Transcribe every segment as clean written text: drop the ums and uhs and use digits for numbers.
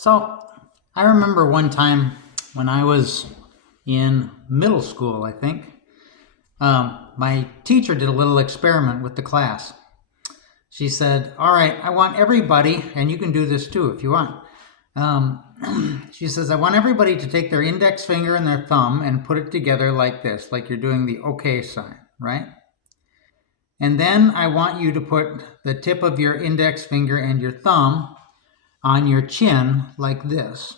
So I remember one time when I was in middle school, I think, my teacher did a little experiment with the class. She said, all right, I want everybody, and you can do this too if you want. She says, I want everybody to take their index finger and their thumb and put it together like this, like you're doing the okay sign, right? And then I want you to put the tip of your index finger and your thumb on your chin like this.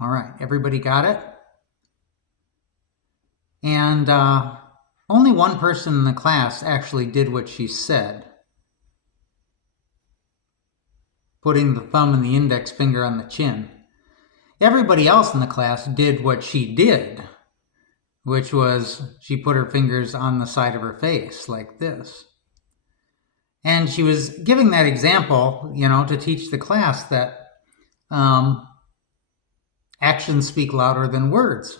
All right, everybody got it? And only one person in the class actually did what she said, putting the thumb and the index finger on the chin. Everybody else in the class did what she did, which was she put her fingers on the side of her face like this. And she was giving that example, to teach the class that actions speak louder than words.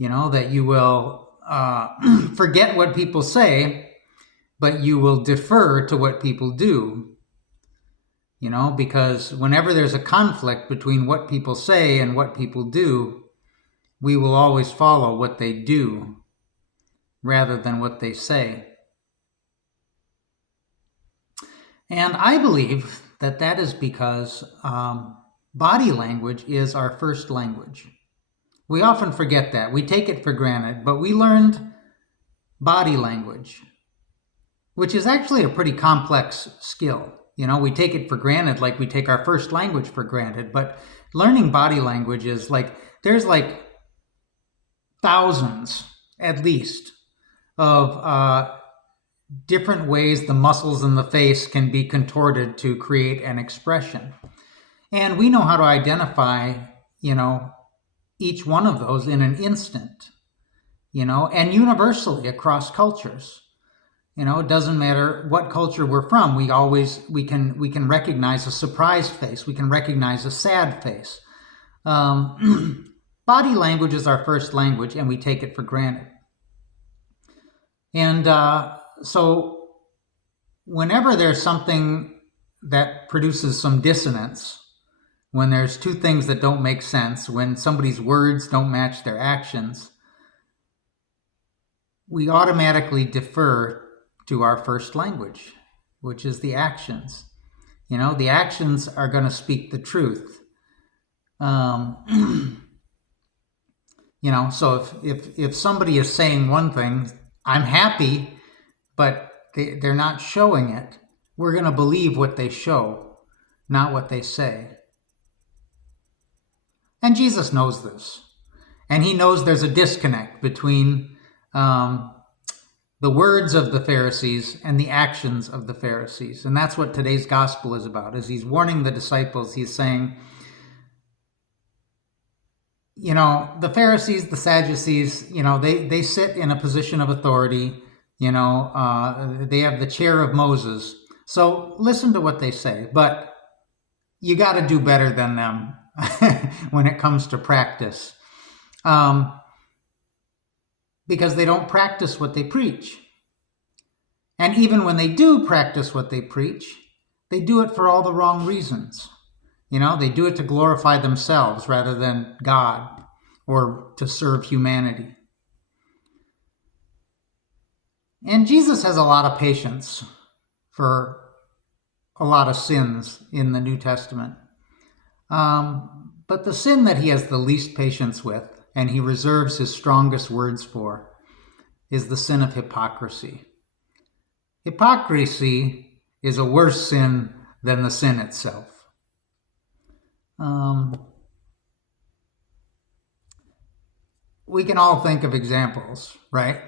That you will forget what people say, but you will defer to what people do. Because whenever there's a conflict between what people say and what people do, we will always follow what they do rather than what they say. And I believe that is because body language is our first language. We often forget that. We take it for granted, but we learned body language, which is actually a pretty complex skill. We take it for granted like we take our first language for granted, but learning body language is there's thousands at least of different ways the muscles in the face can be contorted to create an expression. And we know how to identify, each one of those in an instant, and universally across cultures. It doesn't matter what culture we're from. We can recognize a surprised face. We can recognize a sad face. Body language is our first language, and we take it for granted. And so whenever there's something that produces some dissonance, when there's two things that don't make sense, when somebody's words don't match their actions, we automatically defer to our first language, which is the actions. The actions are going to speak the truth. So if somebody is saying one thing, I'm happy, but they're not showing it, we're going to believe what they show, not what they say. And Jesus knows this. And he knows there's a disconnect between the words of the Pharisees and the actions of the Pharisees. And that's what today's gospel is about. As he's warning the disciples, he's saying, the Pharisees, the Sadducees, they sit in a position of authority. They have the chair of Moses. So listen to what they say, but you got to do better than them when it comes to practice. Because they don't practice what they preach. And even when they do practice what they preach, they do it for all the wrong reasons. They do it to glorify themselves rather than God or to serve humanity. And Jesus has a lot of patience for a lot of sins in the New Testament. But the sin that he has the least patience with, and he reserves his strongest words for, is the sin of hypocrisy. Hypocrisy is a worse sin than the sin itself. We can all think of examples, right?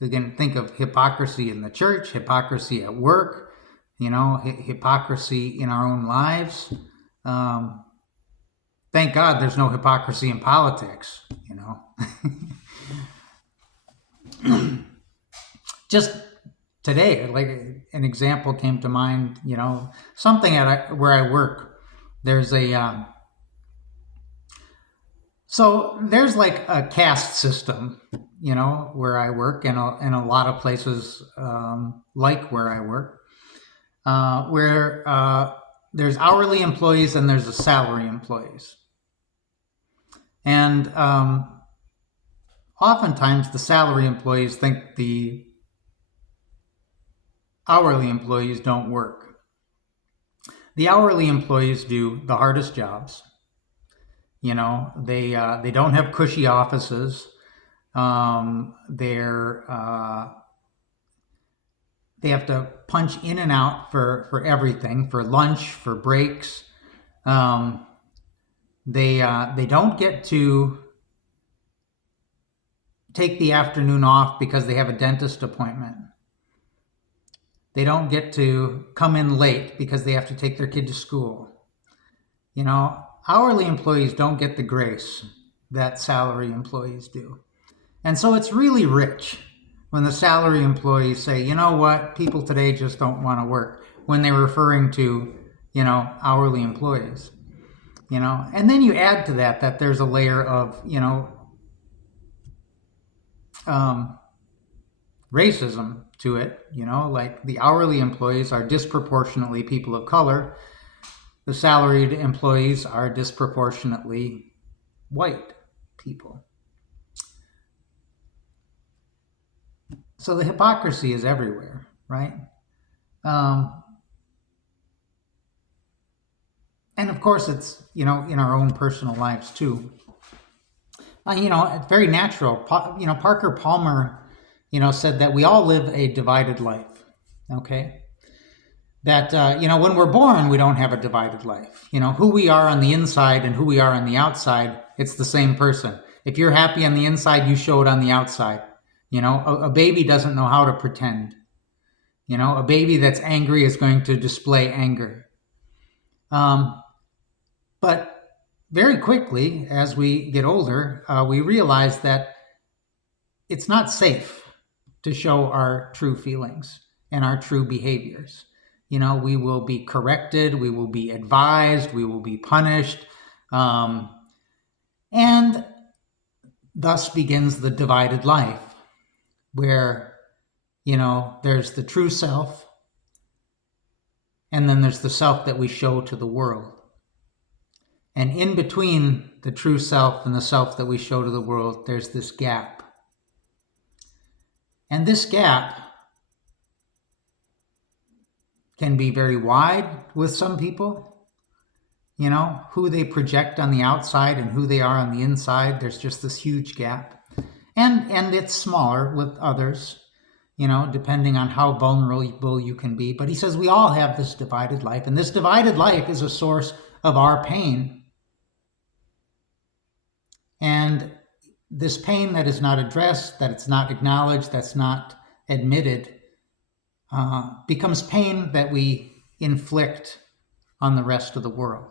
We can think of hypocrisy in the church, hypocrisy at work, hypocrisy in our own lives. Thank God there's no hypocrisy in politics, Just today, an example came to mind, something where I work. There's there's a caste system, where I work, and a lot of places like where I work, where there's hourly employees and there's the salary employees. And oftentimes the salary employees think the hourly employees don't work. The hourly employees do the hardest jobs. You know, they don't have cushy offices. They have to punch in and out for everything, for lunch, for breaks. They don't get to take the afternoon off because they have a dentist appointment. They don't get to come in late because they have to take their kid to school. You know, hourly employees don't get the grace that salary employees do. And so it's really rich when the salary employees say, you know what, people today just don't want to work, when they're referring to, you know, hourly employees. You know, and then you add to that there's a layer of, you know, racism to it. You know, like the hourly employees are disproportionately people of color. The salaried employees are disproportionately white people. So the hypocrisy is everywhere, right? And of course, it's, you know, in our own personal lives too. You know, it's very natural. You know, Parker Palmer, you know, said that we all live a divided life. Okay. That, you know, when we're born, we don't have a divided life. You know, who we are on the inside and who we are on the outside, it's the same person. If you're happy on the inside, you show it on the outside. You know, a baby doesn't know how to pretend. You know, a baby that's angry is going to display anger. But very quickly, as we get older, we realize that it's not safe to show our true feelings and our true behaviors. You know, we will be corrected, we will be advised, we will be punished. And thus begins the divided life, where, you know, there's the true self, and then there's the self that we show to the world. And in between the true self and the self that we show to the world, there's this gap. And this gap can be very wide with some people. You know, who they project on the outside and who they are on the inside, there's just this huge gap. And it's smaller with others, you know, depending on how vulnerable you can be. But he says we all have this divided life, and this divided life is a source of our pain. And this pain that is not addressed, that it's not acknowledged, that's not admitted, becomes pain that we inflict on the rest of the world.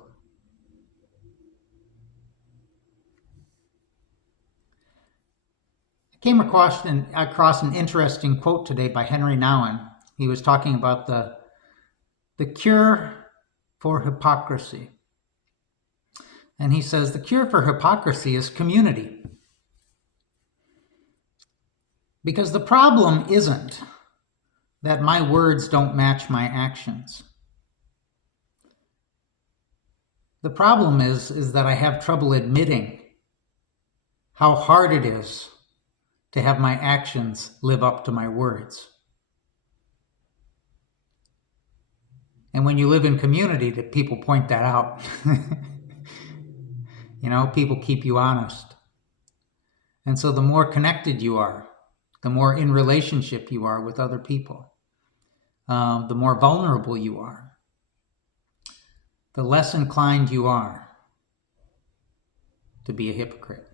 I came across an interesting quote today by Henry Nouwen. He was talking about the cure for hypocrisy. And he says, the cure for hypocrisy is community. Because the problem isn't that my words don't match my actions. The problem is that I have trouble admitting how hard it is to have my actions live up to my words. And when you live in community, that people point that out. You know, people keep you honest. And so the more connected you are, the more in relationship you are with other people, the more vulnerable you are, the less inclined you are to be a hypocrite.